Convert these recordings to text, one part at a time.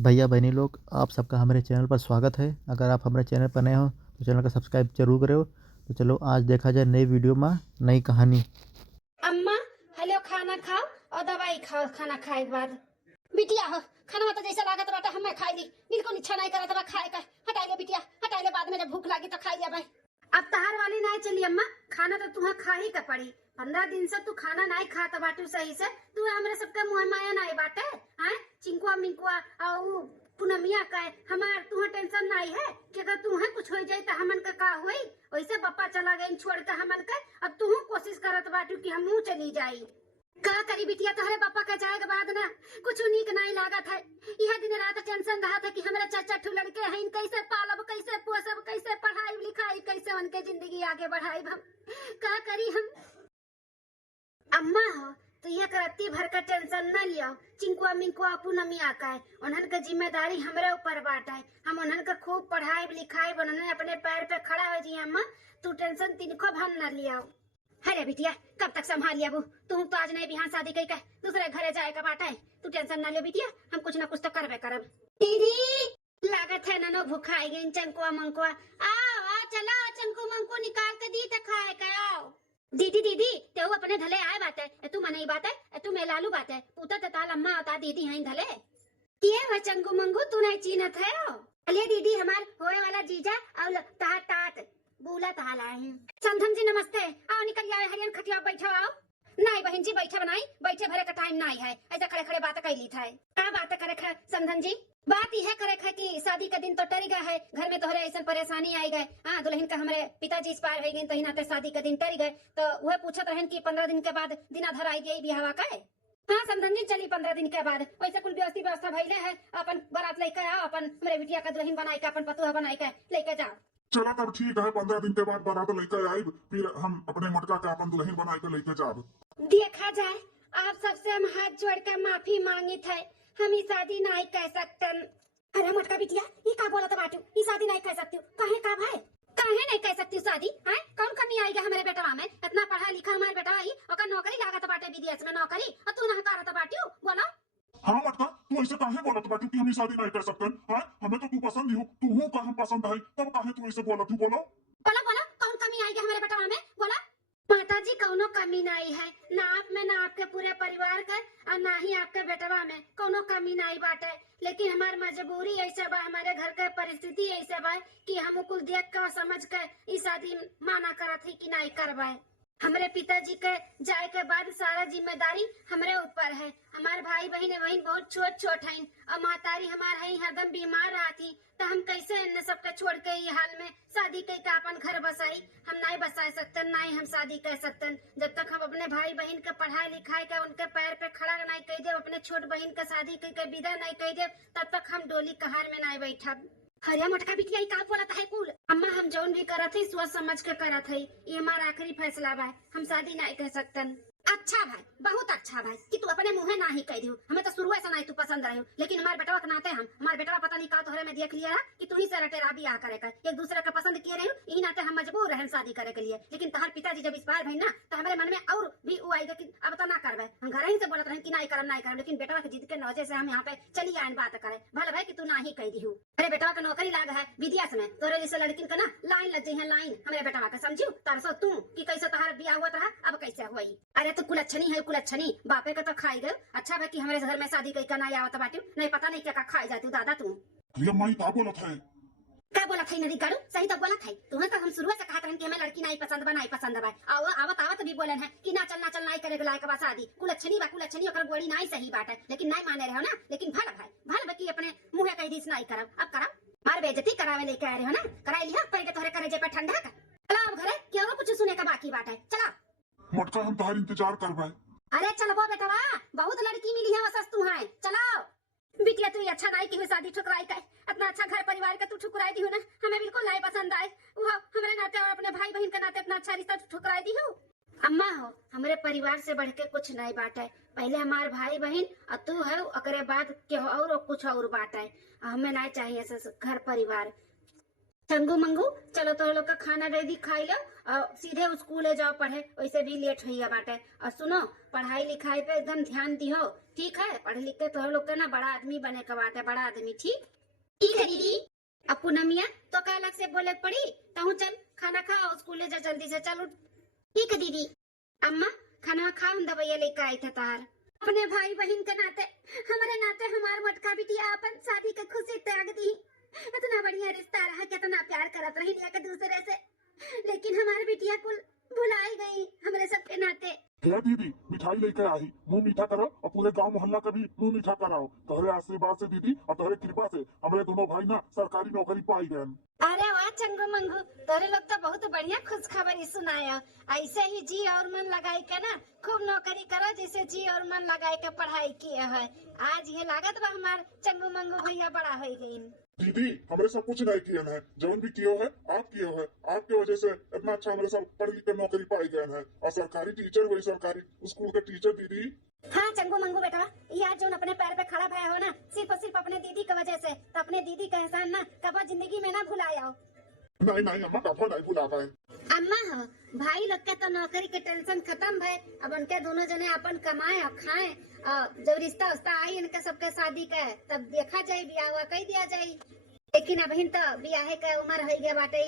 भैया बहनी लोग, आप सबका हमारे चैनल पर स्वागत है। अगर आप हमारे चैनल पर नए हो तो चैनल को सब्सक्राइब जरूर करो। तो चलो आज देखा जाए नई वीडियो में नई कहानी। अम्मा हेलो, खाना खाओ और दवाई खाओ। खाना खाए के बाद बिटिया हो खाना तो जैसा लागत बाटा हमें खाई ली। बिल्कुल इच्छा नहीं करत बा खाए का। हटाई ले बिटिया, हटाई ले, बाद में जब भूख लगी तो खाई ले भाई। अब तहार वाली नहीं चली अम्मा, खाना तो तुम्हें खा ही का पड़ी। 15 दिन से तू खाना नहीं खाता बाटू सही से। तू हमरे सबके मुंह माया नहीं बाटे हैं। चिंकुआ मिंकुआ और पूनमिया का हमार तुम्हें टेंशन नहीं है कि अगर तुम्हें कुछ हो जाए तो हमन का होई। वैसे बप्पा चला गए छोड़ के हमन के। अब तू कोशिश करत बाटू कि हम चली जाई। का करी बिटिया, तोहरे पापा का जाए के बाद ना कुछ नीक नहीं लागत है। यह दिन रात टेंशन रहा था कि हमारे चाचा ठू लड़के हैं, कैसे पालब, कैसे पोसब, कैसे पढ़ाई लिखाई, कैसे उनके जिंदगी आगे बढ़ाई। हम का करी हम। अम्मा हो तो यह करती भर का टेंशन न लियो। चिंकुआ मिंकुआ पूनमिया का है, उन्हन का जिम्मेदारी हमरे ऊपर बांटा है। हम उन्हन का खूब पढ़ाई लिखाई, उन्होंने अपने पैर पे खड़ा हो जी। अम्मा तू टेंशन तिनको भन न लिया। अरे बिटिया कब तक संभाल लिया वो। तुम तो आज नहीं बिहान शादी कई का दूसरे घरे जाए का बाटा है। तू टेंशन ना ले बिटिया, हम कुछ ना कुछ तो करबे करब। दीदी लागत है ननो भूखाई गई चंकुआ मंकुआ। आओ आ चला, चंकू मंकू निकाल के दी तो खाए का। आओ दीदी दीदी ते अपने धले आए बात है। तू मनई बात है, तू मैं लालू बात है। पूता ते ताल अम्मा अता दीदी हैं धले किए वह चंकू मंगू तू नहीं चीनत है। अले दीदी हमार होए वाला जीजा और ता तात बोला ताला है। समधन जी नमस्ते। आओ निकल जाओ हरियन खटिया बैठो। आओ नहीं बहन जी बैठे बनाई, बैठे भरे का टाइम नहीं है। ऐसा खड़े खड़े बात कैली था। क्या बात करे है समधन जी? बात यह करे है कि शादी का दिन तो टरी गया है, घर में तोहरे ऐसा परेशानी आई गए। हाँ दुल्हन का हमारे पिताजी एक्सपायर हो गए तो नाते शादी का दिन टरी गए। तो वह पूछत रहन कि 15 दिन के बाद दिना धर आई गई बिहावा का है। हाँ समधन जी चली 15 दिन के बाद वैसे कुल व्यवस्था भइले है। अपन बारात लेकर आओ, अपन हमारे बिटिया का दुल्हन बनाई के अपन पतुहा बनाई के लेके जाओ। चला तब ठीक है, 15 दिन के बाद बारात लेकर आई, फिर हम अपने मटका के अपन दुल्हन बना के लेके जाब। देखा जाए आप सबसे हम हाथ जोड़ कर माफी मांगी थे। हम ये शादी नहीं कह सकते। अरे मटका बिटिया ये का बोला बाटू, ये शादी नहीं कह सकती। कहे का भाई कहे नहीं कह सकती शादी है? कौन कमी आई गया हमारे बेटवा में? इतना पढ़ा लिखा हमारे बेटवा ही और नौकरी लागत बाटे विदेश में नौकरी, और तू ना करत बाटू बोला। हाँ मटका, तू ऐसे काहे बोलत बाटू कि हम शादी नहीं कर सकते हैं? हमें तो तू पसंद ही हो, तू हूँ का हम पसंद है, तब काहे तू ऐसे बोला? तू बोलो बोला बोला कौन कमी आई गया हमारे बेटवा में बोला। माता जी कौनो कमी नहीं है, ना आप में ना आपके पूरे परिवार का, और ना ही आपके बेटवा में कोनो कमी नहीं बाटे। लेकिन हमारी मजबूरी ऐसे बा, हमारे घर के परिस्थिति ऐसे बा कि हम कुल देख कर समझ कर इस शादी माना करत है कि नहीं करवाए। हमारे पिताजी के जाए के बाद सारा जिम्मेदारी हमारे ऊपर है। हमारे भाई बहन वही बहुत छोट छोट हैं और महतारी हमारे है हरदम बीमार रहती। तो हम कैसे इन सबके छोड़ के ये हाल में शादी कई का अपन घर बसाई? हम नहीं बसा सकते, नहीं हम शादी कर सकते जब तक हम अपने भाई बहन के पढ़ाई लिखाई का उनके पैर पे खड़ा नहीं कर दे, अपने छोट बहन का शादी कर विदा नहीं कर दे, तब तक हम डोली कहार में नहीं बैठब। हरिया मटका बिटिया का बोलता है कुल। अम्मा हम जौन भी करत है सोच समझ के करत है। ये हमारा आखिरी फैसला भाई, हम शादी नहीं कर सकते। अच्छा भाई, बहुत अच्छा भाई कि तू अपने मुंह ना ही कह दियो। हमें तो शुरू से नहीं तू पसंद रहे हो, लेकिन हमारे बेटवा के नाते हमारे बेटवा पता नहीं का तोहरे में देख लिया कि तू ही से रटेरा बियाह करे का, एक दूसरे का पसंद किए रहे यही नाते हम मजबूर रहे शादी करे के लिए। लेकिन तहार पिताजी जब एक्सपायर भई ना तो हमारे मन में और भी वो आएगा कि अब तो ना करबे। हम घर ही से बोलत रहे कि नहीं करम नहीं करम, लेकिन बेटवा के जिद के वजह से हम यहाँ पे चली आए बात करे। भले भाई कि तू ना ही कह दी। अरे बेटवा का नौकरी लाग है विदेश में, तोरे जैसे लड़किन का ना लाइन लग जाए लाइन हमारे बेटवा का, समझू तरसो तू कि कैसे तहार बियाह हुआ रहा अब कैसे हुई। अरे तो कुलच्छनी है कुलच्छनी, बापे का तो खाई गए। अच्छा भाई कि हमारे घर में शादी कई का नहीं आवत बाटू, नहीं पता नहीं क्या खाई जाती दादा तू। ये माई का बोलत है? क्या बोला था नदी गाड़ू? सही तो बोला था। तुम्हें तो हम शुरू से कहा था कि हमें लड़की नहीं पसंद बा, नहीं पसंद बा। आवत आवत भी बोले हैं कि ना चल नहीं करे लायक बा शादी। कुलच्छनी ओकर गोड़ी नहीं सही बात है, लेकिन नहीं माने रहे हो ना। लेकिन भल भाई कि अपने मुंह कह दी नहीं करब, अब करब। मार बेइज्जती करावे लेके आ रहे हो ना, कराई लिया पर के तोहरे करे जे पे ठंडा का। चला अब घरे, क्यों कुछ सुने का बाकी बात है। चला मटका, हम तुम्हारी इंतजार करवाए। अरे चलो बेटवा, बहुत लड़की मिली है वसस तू है। चलो बिटिया तू अच्छा नहीं कि शादी ठुकराई का, इतना अच्छा घर परिवार का तू ठुकराई दी हो ना, हमें बिल्कुल नहीं पसंद आए। वो हमारे नाते और अपने भाई बहन के नाते इतना अच्छा रिश्ता ठुकराई दी हो। अम्मा हो हमारे परिवार से बढ़ के कुछ नहीं बात है। पहले हमारे भाई बहन और तू है, अकरे बाद के और कुछ और बात है। हमें नहीं चाहिए घर परिवार। चंगू मंगू चलो तो लोग का खाना रेडी खाई लो और सीधे स्कूल जाओ पढ़े, वैसे भी लेट हुई बाटे। और सुनो, पढ़ाई लिखाई पे एकदम ध्यान दियो, ठीक है? पढ़ लिख के तो लोग का ना बड़ा आदमी बने का बाटे, बड़ा आदमी। ठीक ठीक है दीदी। अब पूनमिया तो का अलग से बोले पड़ी, तहु चल खाना खाओ, स्कूल जा जल्दी से, चलो। ठीक है दीदी। अम्मा खाना खाओ, दवाइया लेकर आई थे तार। अपने भाई बहन के नाते, हमारे नाते हमार मटका बिटिया अपन शादी के खुशी त्याग दी। इतना बढ़िया रिश्ता रहा, कितना प्यार करत रही एक दूसरे से, लेकिन हमारी बिटिया कुल भुलाई गई हमारे सबके नाते। क्या दीदी मिठाई लेकर आई, मुंह मीठा करो और पूरे गांव मोहल्ला का भी मुंह मीठा कराओ। तोहरे आशीर्वाद से दीदी और तोहरे कृपा से हमारे दोनों भाई ना सरकारी नौकरी पाई गए। अरे वाह चंगू मंगू, तोरे लोग तो बहुत बढ़िया खुश खबरी सुनाया। ऐसे ही जी और मन लगाई के ना खूब नौकरी करो, जैसे जी और मन लगाई के पढ़ाई किए है। आज ये लागत बा हमार चंगू मंगू भैया बड़ा हो गई। दीदी हमारे सब कुछ नहीं किए हैं, जौन भी किए है आप किए है। आपके वजह से इतना अच्छा हमारे सब पढ़ लिख कर नौकरी पाई गए हैं और सरकारी टीचर, वही सरकारी स्कूल के टीचर दीदी। हाँ चंगू मंगू बेटा, यार जो अपने पैर पे खड़ा भया हो ना, सिर्फ और सिर्फ अपने दीदी की वजह से, तो अपने दीदी का एहसान ना कभी जिंदगी में ना भुलाया हो। नहीं नहीं अम्मा, कभी नहीं भुला पाए। अम्मा हो भाई लोग के तो नौकरी के टेंशन खत्म है, अब उनके दोनों जने अपन कमाए और खाए, और जब रिश्ता उस्ता आई इनके सबके शादी का तब देखा जाये, ब्याह हुआ कह दिया जाये। लेकिन अब तो ब्याह के उम्र हो गया बाटे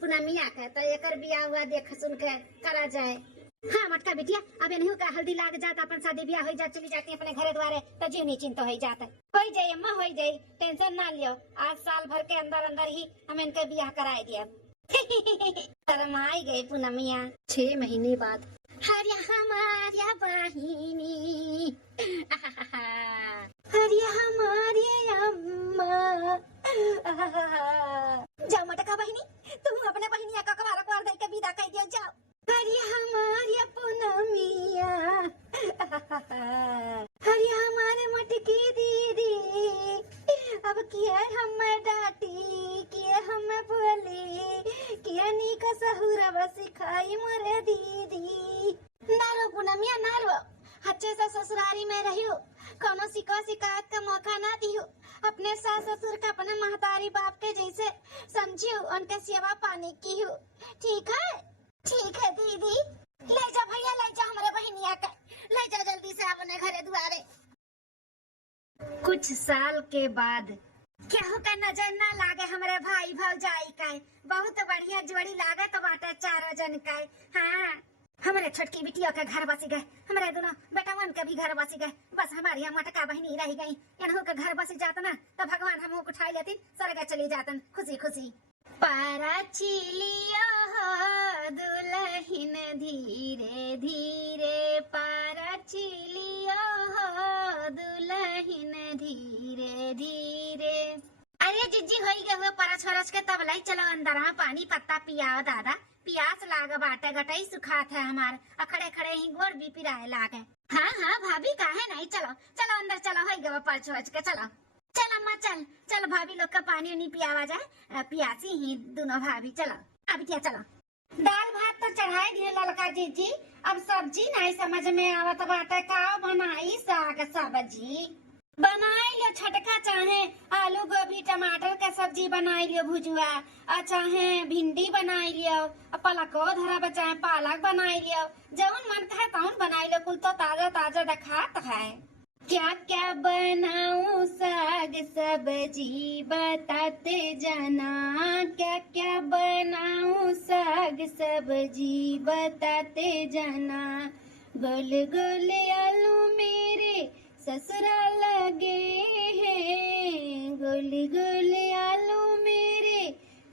पूनमिया के, तो एक ब्याह हुआ देख सुन के करा जाए। हाँ मटका बिटिया, अब नहीं का हल्दी लाग जाता, अपन शादी ब्याह हो जा, चली जाती अपने घरे द्वारे, तो जीव निश्चिंत हो जाता। हो जाये अम्मा, हो जाये, टेंशन ना लियो। आज साल भर के अंदर अंदर ही हम इनके ब्याह कराए दिया। शरमाई गई पूनमिया 6 महीने बाद। हरिया हमारिया बहिनी, हरिया हमारी अम्मा। जाओ मटका बहिनी, तुम अपने बहिनिया का कबार कबार दे के विदा कर दिया, जाओ। हरिया हमारी पूनमिया, हरिया हमारे मटकी दीदी, अब किया हम डाटी, किया हम बोली, किया नी का सहुरा सिखाई मोरे दीदी। नारो पूनमिया नारो, अच्छे से ससुरारी में रहियो, कोनो शिकायत का मौका ना दियो। अपने सास ससुर का अपने महतारी बाप के जैसे समझियो, उनके सेवा पानी की हो। ठीक है? ठीक है दीदी। ले जा भैया, ले जा हमारे बहनिया का, ले जा जल्दी से अपने घरे द्वारे। कुछ साल के बाद केहू का नजर ना लागे हमारे भाई भौजाई का, बहुत बढ़िया जोड़ी लागत बाटे चारों जन का। हाँ हमारे छोटकी बिटिया के घर बसी गए, हमारे दोनों बेटावन के भी घर बसी गए, बस हमारी यहाँ मटका बहनी रह गई। इन्हों के घर बसी जाता ना तो भगवान हमको उठा लेती, स्वर्ग चली जातन खुशी खुशी। पारा चिलिया दुल्हन धीरे धीरे, पारा चिलिया दुल्हन धीरे धीरे। अरे जिज्जी हो गए हुए परस फरस के, तब लाई चलो अंदर पानी पत्ता पियाओ दादा, प्यास लाग बाटे, गटाई सुखात है हमार, अखड़े खड़े ही गोड़ भी पिराए लागे। हाँ हाँ भाभी काहे नहीं, चलो चलो अंदर चलो, हो गए परस फरस के, चलो चल अम्मा चल चल, भाभी लोग का पानी उनी पियावा जाए, पियासी ही दोनों भाभी, चलो अभी क्या चलो। दाल भात तो चढ़ाई दिए ललका जीजी, अब सब्जी नहीं समझ में आवत बाटे, का बनाई? साग सब्जी बनाई लियो, छटका चाहे आलू गोभी टमाटर का सब्जी बनाई लियो भुजुआ, और चाहे भिंडी बनाई लियो, पलको धरा बचाए पालक बनाई लियो, जौन मन है तौन बनाई लियो, कुल तो ताजा ताजा दिखात है। क्या क्या बनाऊं साग सब्जी बताते जाना, क्या क्या बनाऊं साग सब्जी बताते जाना। गोल गोल आलू मेरे ससुरा लगे हैं, गोल गोल आलू मेरे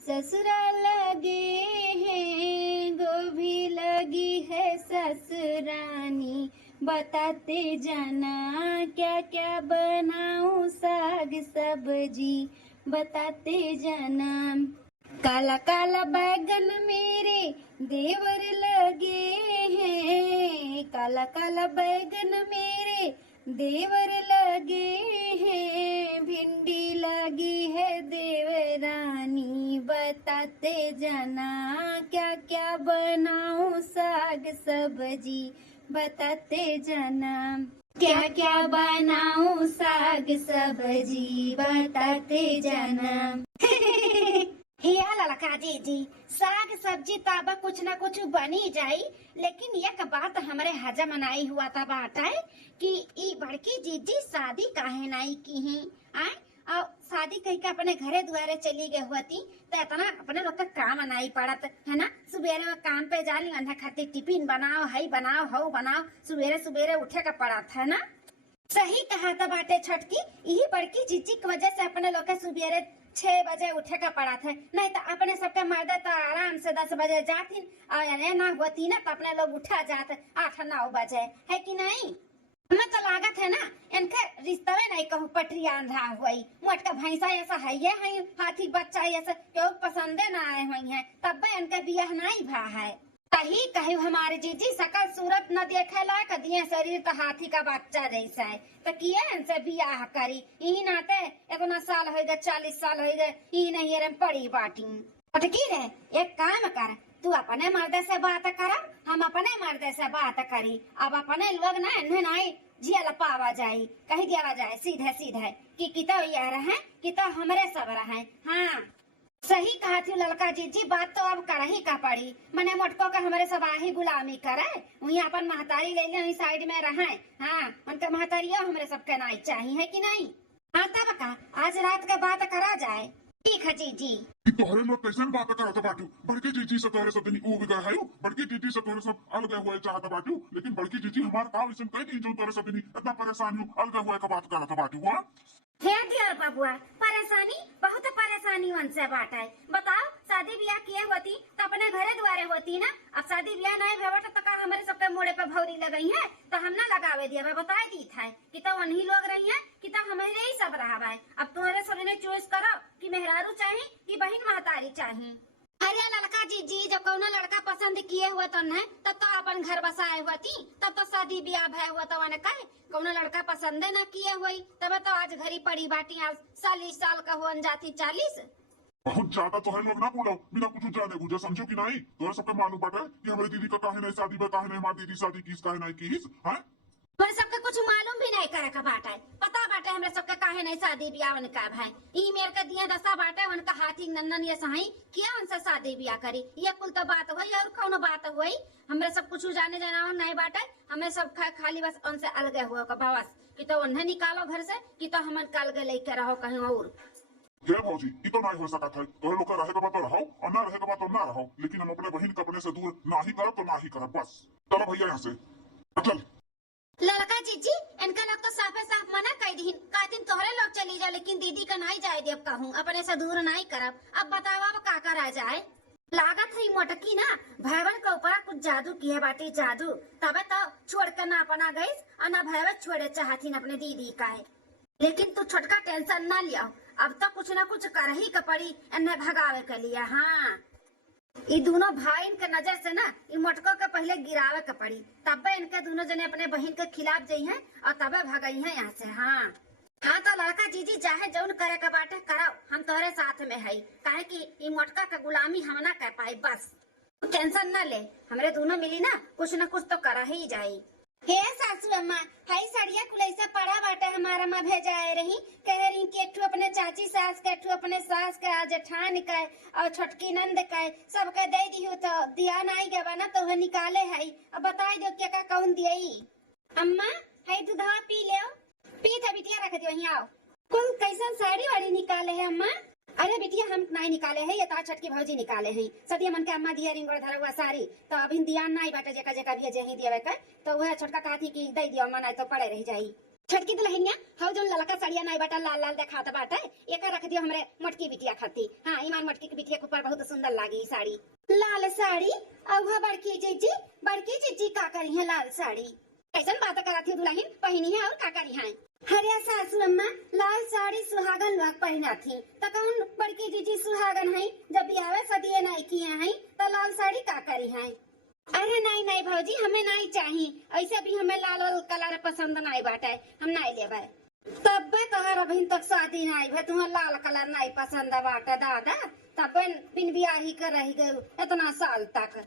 ससुरा लगे हैं, गोभी लगी है ससुरानी बताते जाना, क्या क्या बनाऊं साग सब्जी बताते जाना। काला काला बैगन मेरे देवर लगे हैं, काला काला बैगन मेरे देवर लगे हैं, भिंडी लगी है देवरानी बताते जाना, क्या क्या बनाऊं साग सब्जी बताते जाना, क्या क्या बनाऊं साग सब्जी बताते जाना। हिया ललका जी साग सब्जी ताबा कुछ न कुछ बनी जाई, लेकिन एक बात हमरे हजम नहीं हुआ था बाटा कि ई बड़की जीजी शादी काहे नहीं की ही आए। और शादी कह के अपने घरे दुआरे चली गए होती तो इतना अपने लोग का काम नहीं पड़त है ना। सुबेरे वो काम पे जाली अंधा खातिर टिफिन बनाओ, हई बनाओ, हऊ बनाओ, सुबेरे सुबेरे उठे का पड़त है ना। सही कहा था बाटे छटकी, यही बड़की जीजी की वजह से अपने लोग के सुबेरे 6 बजे उठे का पड़ा था, नहीं तो अपने सबके मर्द तो आराम से 10 बजे जाती और ना होती ना तो अपने लोग उठा जाते 8-9 बजे, है कि नहीं। हमें तो लागत है ना इनके रिश्ते नहीं कहूँ पटरी आंधा हुई मोटका भैंसा ऐसा है ये है हाथी बच्चा ऐसा क्यों पसंदे ना आए हुई है तब इनके बियाह नहीं भा है। कही कही हमारे जीजी सकल सूरत न देखे लायक दिए शरीर तो हाथी का बच्चा जैसा है तो किए इनसे बियाह करी। यही नाते इतना साल हो गए 40 साल हो गए यही नहीं रे पड़ी बाटी अटकी रे। एक काम कर तू अपने मर्द से बात कर, हम अपने मर्द से बात करी। अब अपने लोग ना इन्हें नहीं झियल पावा जाये कही दिया जाए सीधे सीधे कि कितो यह रहे कितो हमरे सब रहे। हाँ सही कहा थी ललका जीजी, बात तो अब कर ही का पड़ी। मने मोटको का हमारे सब आही गुलामी करे वही अपन महतारी ले ले साइड में रहे। हाँ उनका महतारिया हमारे सबके नहीं चाहिए है कि नहीं। हाँ तब का आज रात के बात करा जाए। ठीक है जीजी। तोहरे लोग कैसे बात करत बाटू, बड़की जीजी से तोहरे सब ऊ बिगड़ है, बड़की जीजी से तोहरे सब अलग हुए चाहत बाटू, लेकिन बड़की जीजी हमार काम ऐसे कह दी जो तोहरे सब इतना परेशान हूं अलग हुए का बात करत बाटू। हां हे दियर बबुआ परेशानी बहुत परेशानी उनसे बात है। बताओ शादी ब्याह किए होती तो अपने घरे द्वारे होती ना। अब शादी ब्याह नहीं भेवट तो का हमारे सबके मोड़े पे भौरी लगई है तो हम ना लगावे दिया बता दी था कि तो उन्हीं लोग रही है कि तो हमारे ही सब रहा है। अब तुम्हारे सब ने चॉइस करो कि मेहरारू चाहिए कि बहन महतारी चाहिए। अरे लड़का जीजी जब कौनो लड़का पसंद किए हुआ तो न तब तो अपन घर बसाए हुआ थी तब तो शादी ब्याह भय हुआ तो कहे कौनो लड़का पसंद न किए हुई तब तो आज घरी पड़ी बाटी आज 40 साल का हो जाती 40। बहुत ज्यादा तो है लोग ना बोलो बिना कुछ जाने बुझे समझो कि नहीं। तोहरे सबके मालूम बाटे कि हमारी दीदी का काहे नहीं शादी काहे नहीं हमारी दीदी शादी किस काहे नहीं की है। हमारे सबके कुछ मालूम भी नहीं करे का बाटा है, पता बाटे हमरे सबके काहे नहीं शादी ब्याह उनका भाई ईमेल का दिया दशा बाटे उनका हाथी नन्नन ये सही किया उनसे शादी ब्याह करी। ये कुल तो बात हुई और कौन बात हुई हमरे सब कुछ जाने जाना नहीं बाटे। हमें सब खाली बस उनसे अलग हुआ का बस कि तो उन्हें निकालो घर से कि तो हम कल गए लेके रहो कहीं और। क्या भौजी ये तो नहीं हो सका था, तोहरे लोग का रहे का बात तो रहो और ना रहे का बात तो ना रहो, लेकिन हम अपने बहन को अपने से दूर ना ही करब तो ना ही करब बस। चलो भैया यहाँ से चल। लड़का जीजी इनका लोग तो साफे साफ मना कर दी कहती तोहरे लोग चली जाओ लेकिन दीदी का नहीं जाए देव कहूँ अपने से दूर नहीं करब। अब बताओ अब का करा जाए। लागत है मोटकी ना भैवन के ऊपर कुछ जादू किए बाटी जादू तबे तो छोड़ कर ना अपना गई और ना भैवन छोड़े चाहती अपने दीदी का है। लेकिन तू छोटका टेंशन ना लिया अब तो कुछ ना कुछ कर ही का पड़ी इन्हें भगावे के लिए। हाँ ये दोनों भाई के नजर से ना ये मोटको के पहले गिरावे के पड़ी तब इनके दोनों जने अपने बहन के खिलाफ जाइ हैं और तबे भगई हैं यहाँ से। हाँ हाँ तो लड़का जीजी चाहे जौन करे के बाटे करो हम तोहरे साथ में है काहे कि ये मोटका का गुलामी हम ना कर पाए बस टेंशन ना ले हमरे दोनों मिली ना कुछ तो करा ही जाये। हे सासू अम्मा हाई साड़िया कुलैसा पड़ा बाटे हमारा माँ भेजाए रही कह रही कि एक अपने चाची सास के एक अपने सास के जेठान के और छोटकी नंद के सबके दे दी हो तो दिया नहीं गवा ना तो वह निकाले है। अब बताई दो क्या कौन दियई। अम्मा है दूधवा पी ले पी था बिटिया रख दियो यहाँ आओ। कुल कैसन साड़ी वाड़ी निकाले है अम्मा। अरे बिटिया हम नहीं निकाले है ये तो छटकी भौजी निकाले हैं सदिया मन के अम्मा दिया रिंग धरा हुआ साड़ी तो अभी दिया नहीं बाटे जेका जेका भेजे ही दिया के तो वह छोटका कहती कि दे दियो अम्मा नहीं तो पड़े रह जाई। छटकी दुल्हनिया हौ जो ललका साड़िया नहीं बाटा लाल लाल दिखाता बाटे एक रख दियो हमरे मोटकी बिटिया खाती। हाँ ईमान मोटकी की बिटिया के ऊपर बहुत सुंदर लागी साड़ी लाल साड़ी और बड़की जीजी का करी है लाल साड़ी कैसन बात कराती दुल्हन पहनी है और का करी है। हरिया सासू अम्मा लाल साड़ी सुहागन लोग पहना थी तो कौन बड़की जीजी सुहागन है जब ब्याह सदिये नहीं किए हैं तो लाल साड़ी का करी है। अरे नहीं भौजी हमें नहीं चाहिए ऐसे भी हमें लाल वाल कलर पसंद नहीं बाटे हम नहीं लेबे तब तोहर अभी तक शादी नहीं भे तुम्हें लाल कलर नहीं पसंद बाटे दादा तब बिन ब्याही कर रही गई इतना साल तक।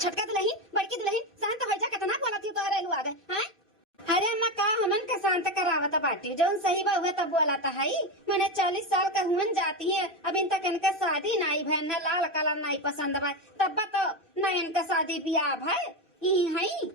छोटका दुल्हन बड़की दुल्हन शांत हो जा कितना बोलती तोहरे लुआ गए हैं अरे अम्मा का हमन के शांत करावत बाटी जौन सही बा हुए तब बोला था हई मैंने 40 साल का हुन जाती है अब इन तक इनका शादी नहीं भय न लाल कलर नहीं पसंद बा तब तो न इनका शादी ब्याह भय ई हई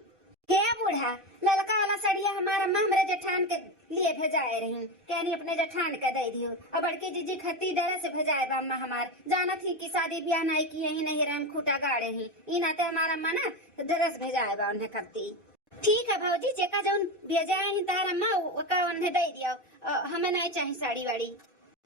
हे बूढ़ा ललका वाला सड़िया हमारा अम्मा हमरे जेठान के लिए भेजाए रही कहनी अपने जेठान के दे दियो अब बड़की जीजी खत्ती डरे से भेजाए बा अम्मा हमार जाना थी कि शादी ब्याह नहीं किए ही नहीं रहे खूटा गाड़े ही ई नाते हमारा अम्मा ना ड्रेस भेजाए बा उन्हें खत्ती ठीक है भौजी जेका जौन भेजाए ही तार अम्मा ओका उन्हें दे दियो हमें नहीं चाहिए साड़ी वाड़ी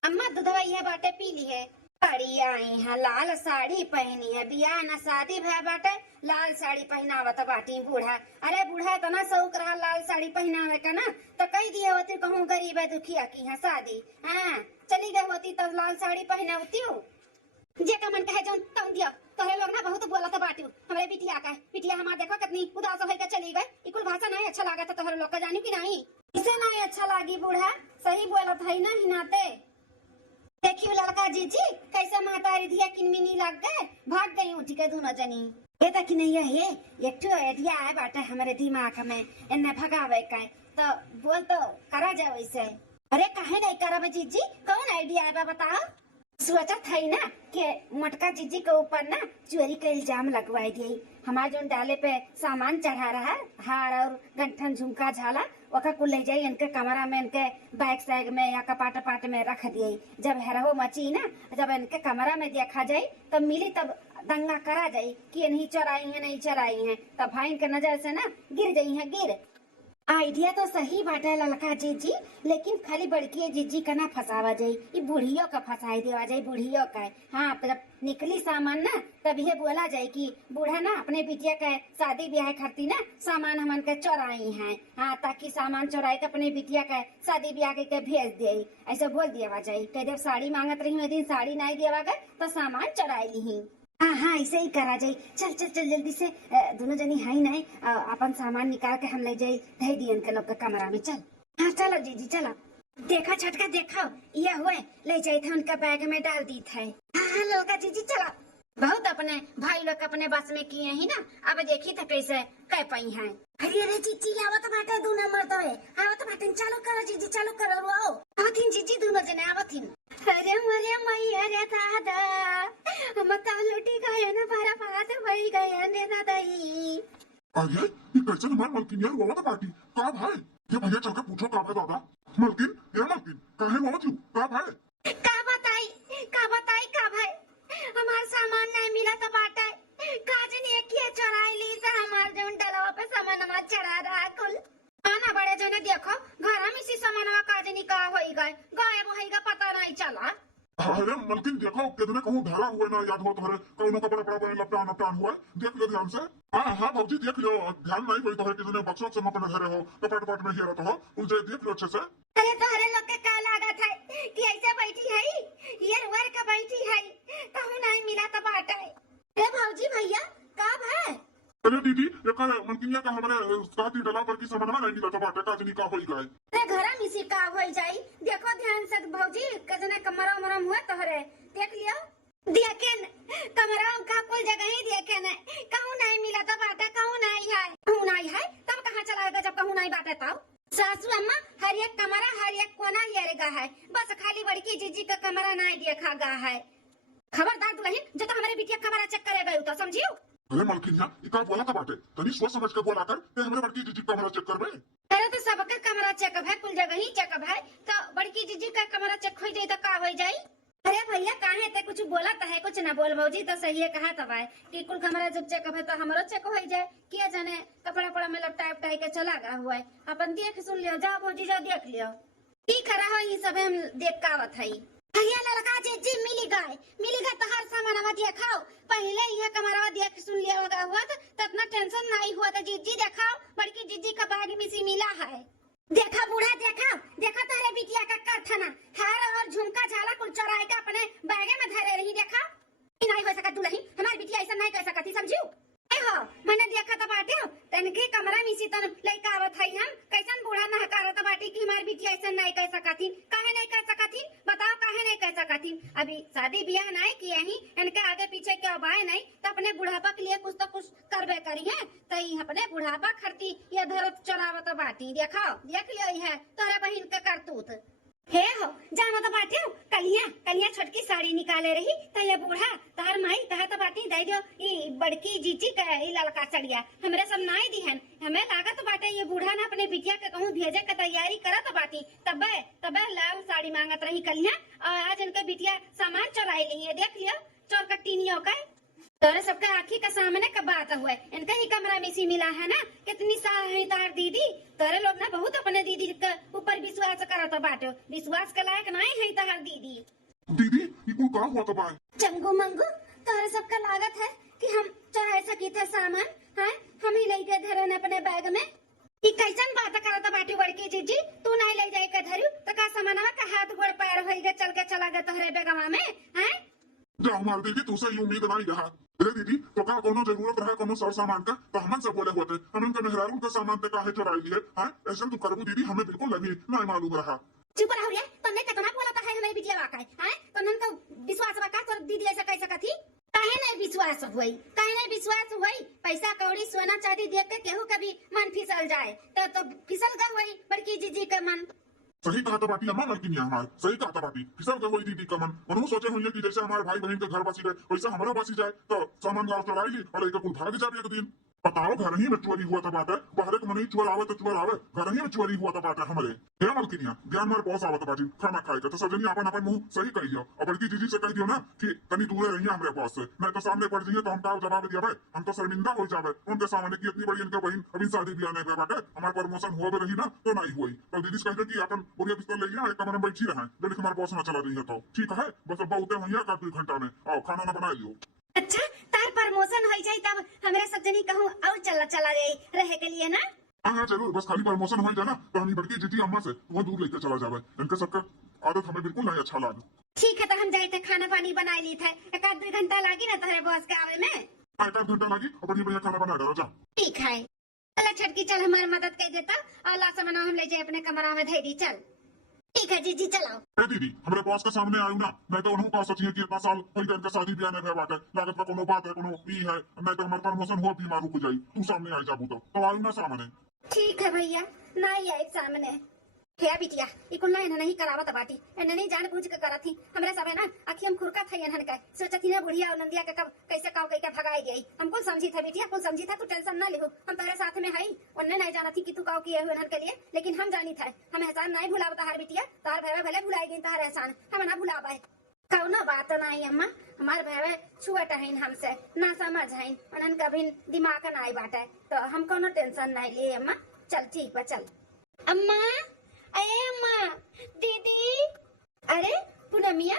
अम्मा दूधवा यह बाटे पी ली है साड़ी आई है लाल साड़ी पहनी है बियाह ना शादी भया बाटे लाल साड़ी पहनावत बाटी बूढ़ा अरे बूढ़ा इतना शौक रहा लाल साड़ी पहनावे का ना तो कही दिए होती कहूँ गरीब है दुखिया की है शादी हाँ चली गई होती तो लाल साड़ी पहनावती हूँ जे का मन कहे जौन तौन दियो तोहरे लोग ना बहुत बोला था बाटी हमारे बिटिया का बिटिया हमार देखो कितनी उदास होकर चली गई इकुल भाषा नहीं अच्छा लगा था तोहरे लोग का जानी कि नहीं इसे नहीं अच्छा लगी बूढ़ा सही बोला था ही ना हिनाते देखियो लड़का जीजी कैसे महतारी धिया किनमिनी लग गए भाग गई उठी के दोनों जनी ये तक नहीं है एक ठो आइडिया है बाटे हमारे दिमाग में इन्ने भगावे का तो बोल तो करा जाए वैसे अरे काहे नहीं करावे जीजी कौन आइडिया है बताओ सोचा था ही ना कि मटका जीजी के ऊपर ना चोरी का इल्जाम लगवाई दिए हमारे जो डाले पे सामान चढ़ा रहा हार और गंठन झुमका झाला वका कुल ले जाये इनके कमरा में इनके बैग सैग में या कपाट पाट में रख दिए जब हेरहो मची ना जब इनके कमरा में देखा जाये तब मिली तब दंगा करा जाये कि नहीं चराई है नहीं चराई है तब भाई इनके नजर से ना गिर गई है गिर आइडिया तो सही बाटे ललका जीजी लेकिन खाली बड़की जीजी का ना फंसावा जाये ये बुढ़ियों का फंसाई देवा जाये बुढ़ियों का हाँ जब निकली सामान ना तब ये बोला जाये कि बूढ़ा ना अपने बिटिया का शादी ब्याह करती ना सामान हमन के चोराई है हाँ ताकि सामान चोराई के अपने बिटिया का शादी ब्याह के भेज दे ऐसा बोल दिया जाये कह जब साड़ी मांगत रही दिन साड़ी नहीं देवा गए तो सामान चोराई ली हाँ हाँ ऐसे ही करा जाये चल चल चल जल्दी से दोनों जनी है ही नहीं अपन सामान निकाल के हम ले जाये धई दियन के लोग के कमरा में चल हाँ चलो जीजी चलो देखा छटका देखो ये हुए ले जाये थे उनका बैग में डाल दी थे हाँ लड़का जीजी चलो बहुत अपने भाई लोग अपने बस में किए ही ना अब देखी था कैसे कह पाई है अरे अरे जीजी आवत बाटे दो नंबर तो है आवत बाटे चालू करो जीजी चालू करो आओ आवतिन जीजी दोनों जने आवतिन अरे मरे मई अरे दादा मत लुटी गए ना बारा बात वही गए ने दादाई अरे ये कैसे हमारे मलकिन यार हुआ था पार्टी का भाई ये भैया चल के पूछो का भाई दादा मलकिन यार मलकिन काहे हुआ थी का भाई का बताई का भाई हमार सामान नहीं मिला तो बाटा काजन एक ही चुराई ली से हमार जो डलवा पे सामान हमार चढ़ा रहा कुल आना बड़े जने देखो घर में इसी सामानवा काजनी का होई गए गायब होई का पता नहीं चला अरे मलकिन देखो कितने कहूँ धरा हुए ना याद हो तुम्हारे कौनों कपड़ा पड़ा बने लपटान लपटान हुआ देख लो ध्यान से हाँ हाँ भाजी देख लो ध्यान नहीं पड़ी तो है किसी ने बक्सों से अपने धरे हो कपड़ा पाट में घेरा तो हो उनसे देख लो अच्छे से अरे तो हरे लोग के का लागत है कि ऐसे बैठी है ये वर का बैठी है कहूँ नहीं मिला तो बाटा है अरे भाजी भैया कब है अरे दीदी एक मलकिनिया का हमारे साथी डला पर की सामान नहीं मिला तो बाटे काजनी का होई गए अरे घर में इसी का होई जाई देखो ध्यान से भौजी कजने कमरा मरम हुआ तोहरे देख लियो देखेन कमरा का कोई जगह ही देखेन कहूँ नहीं मिला तो बाटा कहूँ नहीं है तब कहाँ चला गया जब कहूँ नहीं बाटा तब सासू अम्मा हर एक कमरा हर एक कोना येरेगा है बस खाली बड़की जीजी का कमरा नहीं देखा गा है खबरदार दुल्हन जो तो हमारे बिटिया कमरा चेक करेगा तो समझियो अरे मलकिनिया इका बोला था बाटे तनी सोच समझ के बोला कर ते हमरे बड़की जीजी का कमरा चेक करबे अरे तो सबका कमरा चेकअप है कुल जगह ही चेकअप है तो बड़की जीजी का कमरा चेक हो जाए तो का हो जाए अरे भैया काहे ते कुछ बोला तो है कुछ ना बोल भौजी तो सही है कहा तब है कि कुल कमरा जब चेकअप है तो हमारो चेक हो जाए किया जाने कपड़ा पड़ा में लपटाई उपटाई के चला गया हुआ है अपन देख सुन लियो जाओ भौजी जाओ देख लियो की करा हो ये सब हम देख का आवत है भैया लड़का जीजी मिली गए तो हर सामान दिखाओ पहले यह कमरा देख सुन लिया होगा हुआ तो इतना टेंशन नहीं हुआ तो जीजी दिखाओ बड़की जीजी का बैग में से मिला है देखा बूढ़ा देखा तारे बिटिया का कारखाना हार और झुमका झाला कुल चोराए का अपने बैगे में धरे रही देखा नहीं हो सका दुल्हन हमारी बिटिया ऐसा नहीं कर सकती समझियो हो मैंने देखा तो बाटे तनके कमरा में सी तन लइका आवत है हम कैसन बूढ़ा ना हकारत बाटी की हमारी बिटिया ऐसा नहीं कर सकती काहे नहीं कर सकती बताओ काहे नहीं कर सकती बाटी अभी शादी ब्याह नहीं किए ही इनके आगे पीछे क्या बाय नहीं तो अपने बुढ़ापा के लिए कुछ तो कुछ करबे करी है तो ई अपने बुढ़ापा खरती ये धरत चोरावत बाटी देखो देख लियो है तोरे बहन के करतूत हे हो जाना तो बाटे कलिया कलिया छोटकी साड़ी निकाले रही तो ये बूढ़ा तार माई कहा तो बाटी दे दो ई बड़की जीजी का ई लड़का सड़िया हमरे सब नाई दिहन हमें लागत बाटे ये बूढ़ा ना अपने बिटिया के कहूं भेजे के तैयारी करत बाटी तबे लाल साड़ी मांगत रही कलिया और आज इनके बिटिया सामान चुराई ली है देख लियो चोर कट्टीनियों का तोरे सबके आँखी के सामने कब बात हुआ इनका ही कमरा में सी मिला है ना कितनी साल है तार दीदी तोरे लोग ना बहुत अपने दीदी के ऊपर विश्वास करत बाटो विश्वास के लायक नहीं है तार दीदी दीदी ये कुल का हुआ तब चंगू मंगू तोरे सबका लागत है कि हम चुरा सकी थे सामान है हम ही लेके धरन अपने बैग में ई कैसन बात करत बाटी बड़की जीजी तू नहीं ले जाए के धरू तो का सामानवा का हाथ गोड़ पैर होई के चल के चला गए तोहरे बेगवा में हैं जाओ मार दीदी तू से ये उम्मीद नहीं रहा अरे दीदी तो का कोनो जरूरत रहा कोनो सर सामान का तो हमन से बोले होते हम उनका मेहरारू का सामान ते काहे चुराई लिए हैं ऐसा तू करबू दीदी हमें बिल्कुल लगी नहीं मालूम रहा चुप रहो रे तन्ने कितना बोला था हमें बिटिया वाका है तन्नन का विश्वास वाका तो दीदी ऐसा कह सकती काहे नहीं विश्वास हुई काहे नहीं विश्वास हुई पैसा कौड़ी सोना चांदी देख के केहू कभी मन फिसल जाए तो फिसल गए हुई बड़की जीजी के मन सही कहा था बाटी अम्मा लड़की नहीं हमार सही कहा था बाटी फिसल गई दीदी का मन उन्होंने सोचे हुए कि जैसे हमारे भाई बहन के घर बसी गए वैसा हमारा बसी जाए तो सामान लाओ चुराई ली और एक कुल भाग जाए एक दिन बताओ घर ही में चोरी हुआ था बात है बाहर के मन ही चोर आवे तो चोर आवे घर ही में चोरी हुआ था बात है हमारे हे मलकिनिया ज्ञान मार बहुत आवत बाटी खाना खाए तो सजनी अपन अपन मुंह सही कही दियो और बड़की जीजी से कह दियो ना कि तनी दूर रहिए हमारे पास से नहीं तो सामने पड़ जाइए तो हम का जवाब दिया भाई हम तो शर्मिंदा हो जावे उनके सामने की इतनी बड़ी इनका बहन अभी शादी भी आने पे बाटे हमारे प्रमोशन हुआ भी रही ना तो नहीं हुई तो दीदी कह कि अपन बुढ़िया पिस्तौल ले लिया एक कमरे में बैठी रहे जल्दी हमारे बॉस ना चला रही है तो ठीक है बस अब बहुते भैया का 2 घंटा में आओ खाना ना बना लियो अच्छा तार प्रमोशन हो जाए तब हमरा सब जनी कहूं और चला रहे के लिए ना हाँ जरूर बस खाली प्रमोशन हो जाए ना तो हम बड़की जीती अम्मा से वहाँ दूर लेकर चला जावे इनका सबका आदत हमें बिल्कुल नहीं अच्छा लगा ठीक है तो हम जाए थे खाना पानी बना ली थे 1-2 घंटा लगी ना तोहरे बॉस के आवे में 1 घंटा लगी और बढ़िया बढ़िया खाना बना डालो जा ठीक है चल छटकी चल हमारी मदद कर देता और ला सामान हम ले जाए अपने कमरा में धैरी चल ठीक है जीजी चलाओ ए दीदी हमारे बॉस के सामने आयु ना नहीं तो उन्होंने कहा सचिए कि इतना साल कोई दिन का शादी ब्याह नहीं बात है लागत का कोनो बात है कोनो ई है नहीं तो हमारा प्रमोशन हुआ बीमार रुक जाई तू सामने आई जाबू तो आयु ना सामने ठीक है भैया नहीं आई सामने हे बिटिया इकुल ना नहीं करावत बाटी एने नहीं जान बूझ के करथी हमरे सब है ना आखी हम खुरका थई हन का सोचती ना बुढ़िया और नंदिया के कब कैसे काव कई के भगाई गई हमको समझी था बिटिया को समझी था तू टेंशन ना लेहो हम तारे साथ में हई उन्ने नहीं जाना थी कि तू काव किए हुन के लिए लेकिन हम जानी था हम एहसान नहीं भुलावता हर बिटिया तार भैया भले भुलाई गई तार एहसान हम ना भुलाबे कौनो बात नहीं अम्मा हमार भैया छुअट हईन हमसे ना समझ हईन उनन कभी दिमाग नहीं बाटे तो हम कोनो टेंशन नहीं लिए अम्मा चल ठीक बा चल अम्मा अरे अम्मा दीदी अरे पूनमिया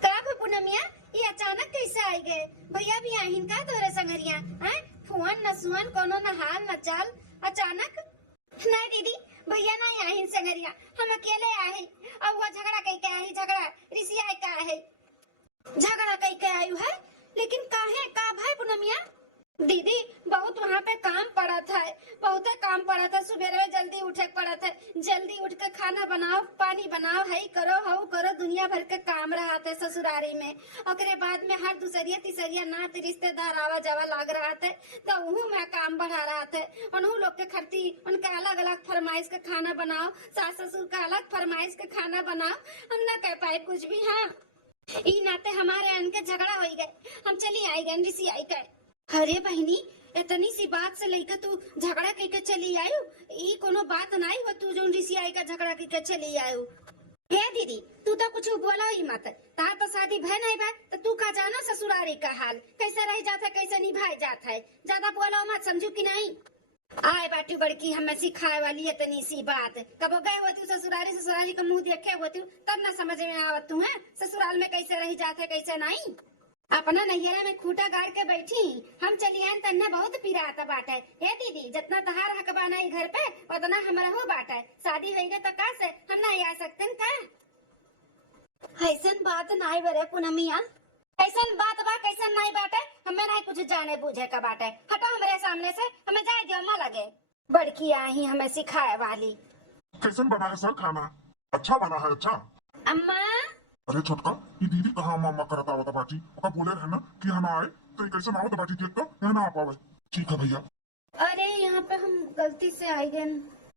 कब पूनमिया ये अचानक कैसे आई गए भैया भी आहिन का तोरे संगरिया हैं फोन न सुन कोनो न हाल न चाल अचानक नहीं दीदी भैया नहीं आहिन संगरिया हम अकेले आए अब वो झगड़ा कई के आई झगड़ा ऋषिया का है झगड़ा कई के आयु है लेकिन काहे का भाई पूनमिया दीदी बहुत वहाँ पे काम पड़ा था बहुत काम पड़ा था सुबह जल्दी उठे पड़ा था जल्दी उठ के खाना बनाओ पानी बनाओ हई करो हऊ करो दुनिया भर के काम रहा थे ससुरारी में ओकरे बाद में हर दूसरिया तीसरिया नात रिश्तेदार आवा जावा लाग रहा थे तो उहू में काम बढ़ा रहा थे उन्हों लोग के खर्ची उनके अलग अलग फरमाइश के खाना बनाओ सास ससुर का अलग फरमाइश के खाना बनाओ हम न कह पाए कुछ भी हाँ ई नाते हमारे इनके झगड़ा हो गए हम चली आई गए ऋषि आई गए अरे बहनी इतनी सी बात से लेकर तू झगड़ा करके चली आयु ई कोनो बात नहीं हो तू जो ऋषि आई का झगड़ा करके चली आयु हे दीदी तू तो कुछ बोला ही मत तार तो शादी भय नहीं बा तो तू का जानो ससुरारी का हाल कैसे रह जाता कैसे निभाई जाता है ज्यादा बोलो मत समझू कि नहीं आए बाटी बड़की हमें सिखाए वाली इतनी सी बात कब गए होती ससुरारी का मुंह देखे होती तब ना समझ में आवत तू है ससुराल में कैसे रह जाते कैसे नहीं अपना नैयरा में खूटा गाड़ के बैठी हम चलिए तन्ने बहुत पिराता बाट है हे दीदी जितना तहार हक बाना घर पे उतना हमारा हो बाट है शादी हो गई तो का से हम नहीं आ सकते का ऐसन बात नहीं बरे पूनमिया ऐसन बात बा कैसन नहीं बाटे हमें नहीं कुछ जाने बूझे का बाटे हटो हमारे सामने से हमें जाए दियो अम्मा लगे बड़की आई हमें सिखाए वाली कैसन बना है सर खाना अच्छा बना है अच्छा अम्मा अरे छोटका ये दीदी कहाँ मामा करता आवता बाटी ओका बोले है ना कि यहाँ ना आए तो ये कैसे ना आवता बाटी देख तो यहाँ ना आ पावे। ठीक है भैया। अरे यहाँ पे हम गलती से आ गए।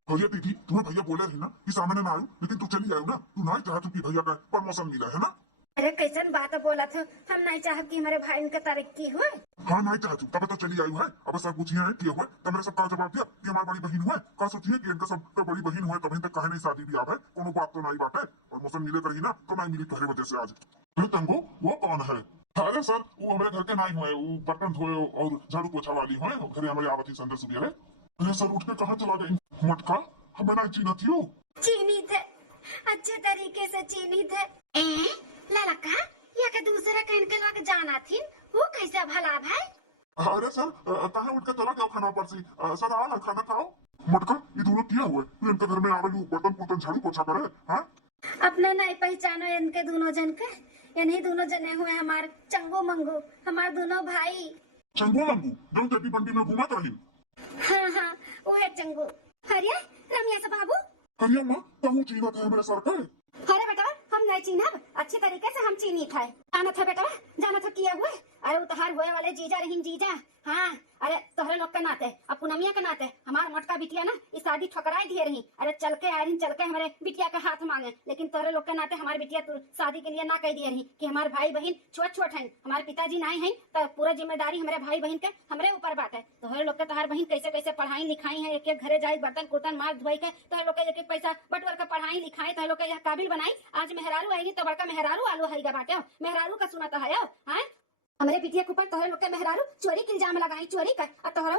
भैया दीदी तुम्हें भैया बोले है ना कि सामने ना आयु लेकिन तू चली आयु ना तू ना चाहती कि भैया का प्रमोशन मिला है ना। अरे कैसन बात बोला था, हम नहीं चाहब कि हमारे भाई इनका तरक्की हो। हाँ नहीं चाहती तब तो चली आयु है अब सब पूछिए है किए हुए तो मेरे सबका जवाब दिया कि हमारी बड़ी बहन हुए का सोचिए कि इनका सब तो बड़ी बहन हुए कभी तक कहे नहीं शादी ब्याह है कोनो बात तो नहीं बात है प्रमोशन मिले करी ना तो नहीं मिली तुम्हारी वजह से आज। अरे तंगो वो कौन है। अरे सर वो हमारे घर के नहीं हुए वो बर्तन धोए और झाड़ू पोछा वाली हुए घरे हमारे आवती संदेश सुबह। अरे सर उठ के कहाँ चला गई मटका हमें नहीं चीना थी वो। चीनी थे, अच्छे तरीके से चीनी थे। लड़का या के दूसरा कहीं के लोग जाना थी वो कैसे भला भाई। अरे सर कहाँ उठ के चला गया खाना पर से सर आओ ना खाना खाओ। मटका ये दोनों किया हुए तू इनके घर में आवेलू बर्तन पुर्तन झाड़ू पोछा करे हाँ। अपना नहीं पहचानो इनके दोनों जन के, इन्हीं दोनों जने हुए हमार चंगू मंगू, हमार दोनों भाई। चंगू मंगू जो चट्टी बंडी में घुमा रही। हाँ वो है चंगू। अरे रमिया से बाबू करिए माँ कहूँ चीना था मेरे सर के। अरे बेटा हम नहीं चीनब, अच्छे तरीके से हम चीनी खाए। आना था बेटा जाना था किया हुए। अरे उतहार हुए वाले जीजा रहीन जीजा। हाँ अरे तोहरे लोग के नाते अब पूनमिया के नाते हमार मोटका बिटिया ना इस शादी ठकराई दिए रही। अरे चल के आ रही चल के हमारे बिटिया का हाथ मांगे लेकिन तोहरे लोग के नाते हमारी बिटिया शादी के लिए ना कह दिए रही कि हमारे भाई बहन छोट छोट हैं हमारे पिताजी नहीं हैं तो पूरा जिम्मेदारी हमारे भाई बहन के हमरे ऊपर बात है। तोहरे लोग के तोहार बहन कैसे कैसे पढ़ाई लिखाई है एक एक घरे जाए बर्तन कुर्तन मार धोई के तोहरे लोग के एक एक पैसा बटवर के पढ़ाई लिखाई तोहरे लोग के काबिल बनाई। आज मेहरारू आएगी तो बड़का मेहरारू आलू है बाटे मेहरारू का सुना है हाँ हमारे बिटिया के ऊपर तोहरे लोग के मेहरारू चोरी के इल्जाम लगाई चोरी का और तोहरा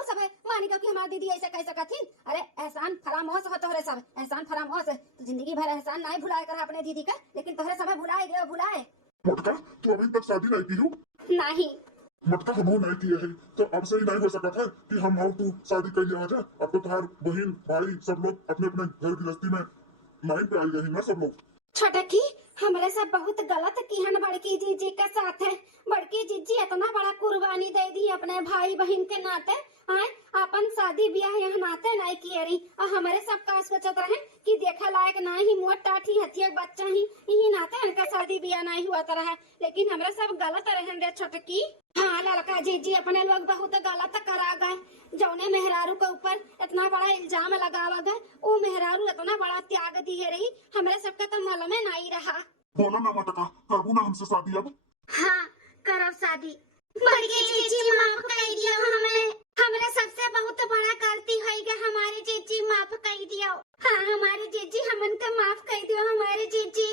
सब है मानी कि हमारी दीदी ऐसे कैसे कथी। अरे एहसान फरामोश हो तोहरे सब एहसान फरामोश है तो जिंदगी भर एहसान नहीं भुलाए कर अपने दीदी का लेकिन तोहरे सब भुलाए गए भुलाए। मटका तू अभी तक शादी नहीं की हो। नहीं मटका हम नहीं किए है तो अब से ही नहीं हो सकता है कि हम और तू शादी कर लिया जाए। अब तो तुम्हार बहन भाई सब लोग अपने अपने घर गृहस्थी में लाइन पे आई गए ना सब लोग। छोटा की हमारे साथ बहुत गलत की हन बड़की जीजी के साथ है। बड़की जीजी इतना बड़ा कुर्बानी दे दी अपने भाई बहन के नाते आए अपन शादी ब्याह यहाँ नाते नहीं किए रही और हमारे सब का सोचत रहे कि देखा लायक नहीं मोट टाठी हथिया बच्चा ही यही नाते इनका शादी ब्याह नहीं हुआ रहा लेकिन हमारे सब गलत रहे रे छोटकी। हाँ लड़का जीजी अपने लोग बहुत गलत करा गए जौने मेहरारू के ऊपर इतना बड़ा इल्जाम लगावा गए वो मेहरारू इतना बड़ा त्याग दिए रही हमारे सबका तो मालूम नहीं रहा। बोलो ना मटका करबू ना हमसे शादी अब। हाँ करब शादी। बड़की जीजी माफ कर दियो हमें हमरे सबसे बहुत बड़ा गलती हो गया हमारी जीजी माफ कर दियो। हाँ हमारी जीजी हमन के माफ कर दियो हमारी जीजी।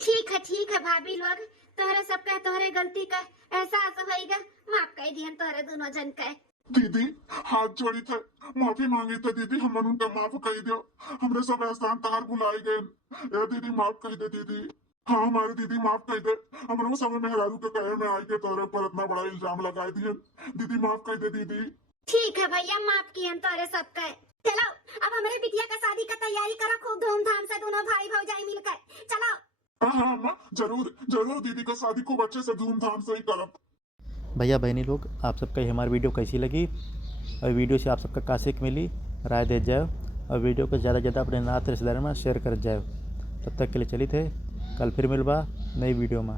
ठीक है भाभी लोग तोहरे सबका तोहरे गलती का एहसास होएगा माफ कर दियन तोहरे दोनों जन के। दीदी हाथ जोड़ी थे माफी मांगी थे दीदी हम उनका माफ कर दो हमरे सब एहसान तहार भुलाए गए दीदी माफ कर दे दीदी। हाँ हमारी दीदी माफ कर दे हम समय मेहरारू के कहे में आई के तोरे पर इतना बड़ा इल्जाम लगा दिए दीदी माफ कर दे दीदी। ठीक है भैया माफ किए तोरे सबके। चलो अब हमारे बिटिया का शादी का तैयारी करो खूब धूमधाम से दोनों भाई भौजाई मिलकर चलो। हाँ अम्मा जरूर दीदी का शादी खूब अच्छे से धूमधाम से ही करब। भैया बहनी लोग आप सबका हमारी वीडियो कैसी लगी और वीडियो से आप सबका का सीख मिली राय दे जाओ और वीडियो को ज़्यादा से ज़्यादा अपने नात रिश्तेदार में शेयर कर जाओ। तब तक के लिए चलिए थे कल फिर मिलबा नई वीडियो में।